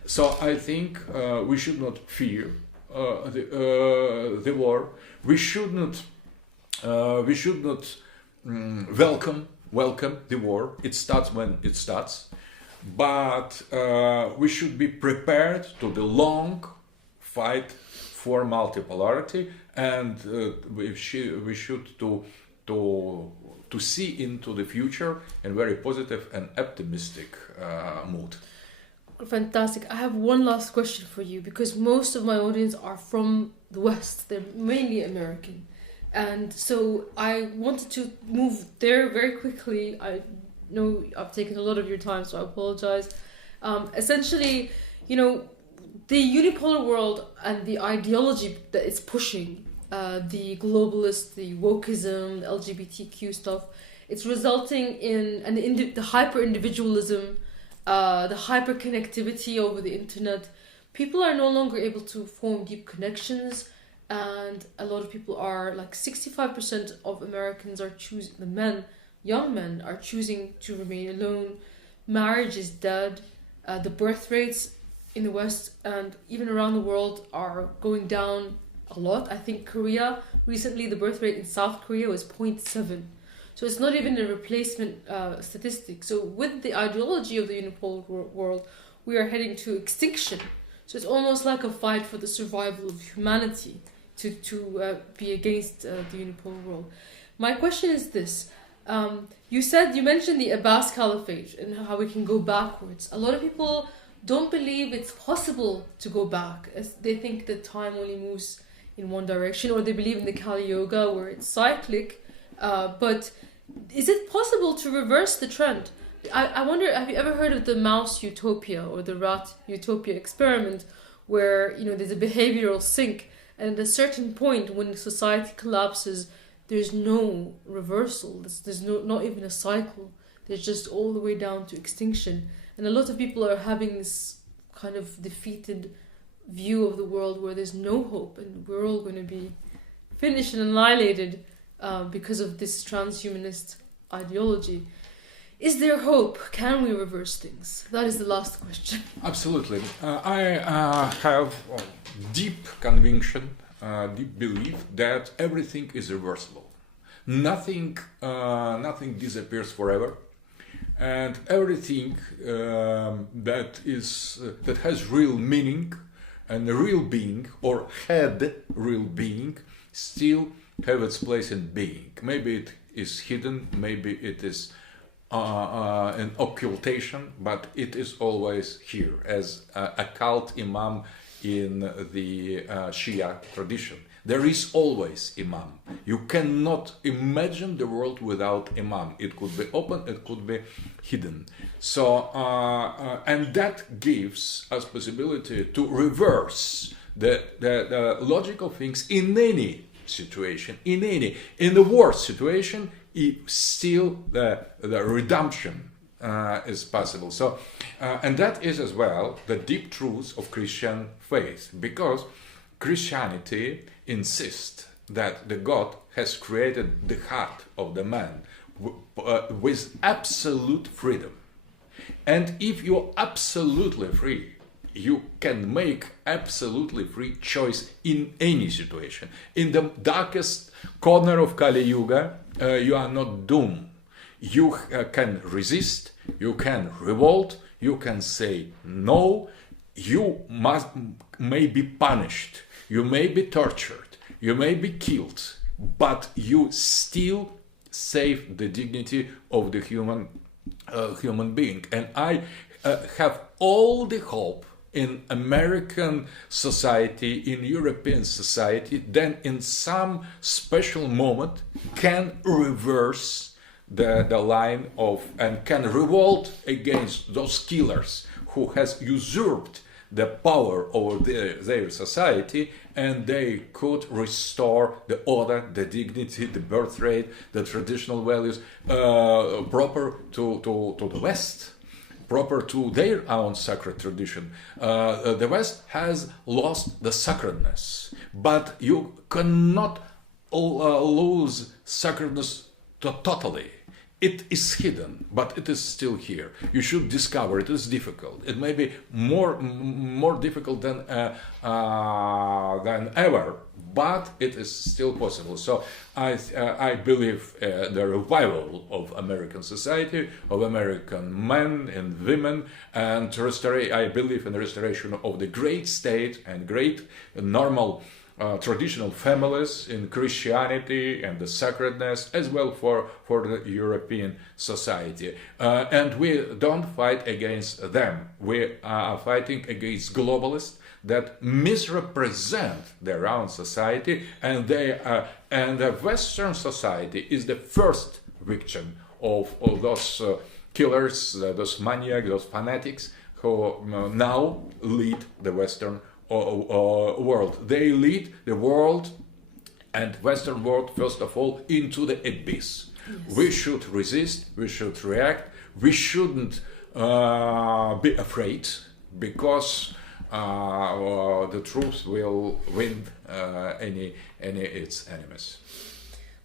So I think we should not fear the war. We should not welcome the war. It starts when it starts. But we should be prepared to the long fight for multipolarity, and we should to see into the future in very positive and optimistic mood. Fantastic. I have one last question for you, because most of my audience are from the West. They're mainly American, and so I wanted to move there very quickly. I know I've taken a lot of your time, so I apologize. Essentially, the unipolar world and the ideology that it's pushing, the globalist, the wokeism, the LGBTQ stuff, it's resulting in the hyper-individualism, the hyper-connectivity over the internet. People are no longer able to form deep connections, and a lot of people are, like 65% of Americans are choosing, young men are choosing to remain alone. Marriage is dead. The birth rates in the West and even around the world are going down. a lot. I think Korea, recently the birth rate in South Korea was 0.7. So it's not even a replacement statistic. So with the ideology of the unipolar world, we are heading to extinction. So it's almost like a fight for the survival of humanity to be against the unipolar world. My question is this. You mentioned the Abbas Caliphate and how we can go backwards. A lot of people don't believe it's possible to go back, as they think that time only moves in one direction, or they believe in the Kali Yoga where it's cyclic. But is it possible to reverse the trend? I wonder, have you ever heard of the mouse utopia or the rat utopia experiment, where there's a behavioral sink, and at a certain point when society collapses, there's no reversal. There's not even a cycle. There's just all the way down to extinction. And a lot of people are having this kind of defeated view of the world where there's no hope and we're all going to be finished and annihilated because of this transhumanist ideology. Is there hope? Can we reverse things? That is the last question. Absolutely. I have deep conviction, deep belief that everything is reversible. Nothing disappears forever, and everything that has real meaning and a real being, or had real being, still have its place in being. Maybe it is hidden, maybe it is an occultation, but it is always here as a cult imam in the Shia tradition. There is always imam. You cannot imagine the world without imam. It could be open, it could be hidden. So, and that gives us possibility to reverse the logical things in any situation, in the worst situation. Still the redemption is possible. So, and that is as well the deep truth of Christian faith, because Christianity insists that the God has created the heart of the man with absolute freedom. And if you're absolutely free, you can make absolutely free choice in any situation. In the darkest corner of Kali Yuga, you are not doomed. You can resist, you can revolt, you can say no, you may be punished, you may be tortured, you may be killed, but you still save the dignity of the human being. And I have all the hope in American society, in European society, then in some special moment can reverse the line of, and can revolt against those killers who has usurped the power over their society, and they could restore the order, the dignity, the birth rate, the traditional values proper to the West, proper to their own sacred tradition. The West has lost the sacredness, but you cannot lose sacredness totally. It is hidden, but it is still here. You should discover it. It is difficult. It may be more difficult than ever, but it is still possible. So I believe the revival of American society, of American men and women, and I believe in the restoration of the great state and great normal traditional families in Christianity and the sacredness, as well for the European society. And we don't fight against them. We are fighting against globalists that misrepresent their own society, and and the Western society is the first victim of those killers, those maniacs, those fanatics who now lead the Western world. They lead the world and Western world, first of all, into the abyss. Yes. We should resist, we should react, we shouldn't be afraid, because the truth will win any its enemies.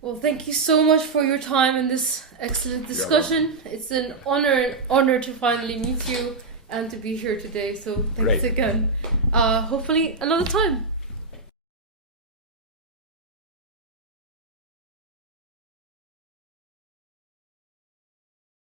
Well, thank you so much for your time in this excellent discussion. It's an honor to finally meet you and to be here today. So thanks again. Hopefully another time.